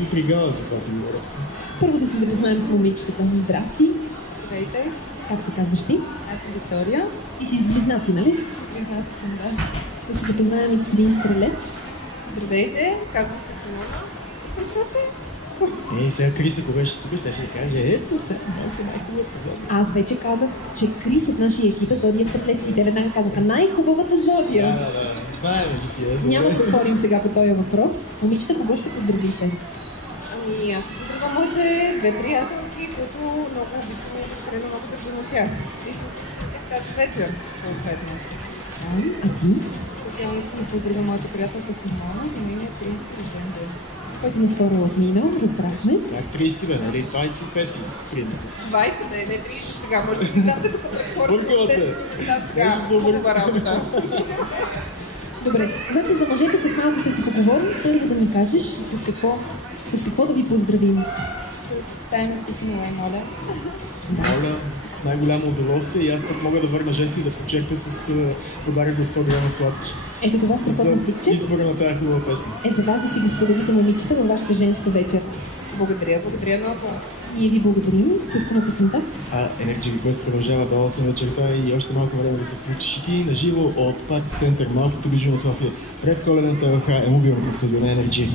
И пригават за това си говорят. Първо да се запознаем с момичетата. Здрасти! Здравейте, Как се казваш ти? аз съм Виктория. И си с близнаци, нали? Признати съм, да. Да се запознаем и с един стрелец. Здравейте, казвам се Симона. Контроче. Сега Крис, ако беше тук, ще каже, ето, малко най-хубавата зодия. Аз вече казах, че Крис от нашия екип е зодия стрелец и те веднага казаха най-хубавата зодия. Да, знаем ги тия. Няма да спорим сега по този въпрос. Момичета, кого ще поздравите? Ами аз поздравям моите две приятелки, които много обичаме и прекалено много държим от тях. И съм тази вечер, съответно. А ти? Специално искам да поздравя моята приятелка Симона за нейния 30 рожден ден. Който наскоро е отминал, разбрахме. Как 30 бе, нали? 25-ти, примерно. 20, не 30 сега, може да ги знам, докато хората... Бъркала се. Да, сега, хубава работа. Добре, значи за мъжете след малко ще си поговорим. Първо да ми кажеш с какво да ви поздравим. С тайна кухня, моля. Моля, с най-голямо удоволствие и аз пък мога да върна жести и да почерпя с подарък до 100 грама сладкиш. Ето това За страхотно пликче избора на тази хубава песен. е за вас да си го споделите, момичета, във вашата женска вечер. Благодаря много. Ние ви благодарим. Пускаме песента. Energy Request продължава до 8 вечерта и още малко време да се включиш и ти на живо от Парк Център, малкото бижу на София. Пред коледната ЛХ е мобилното студио на Energy.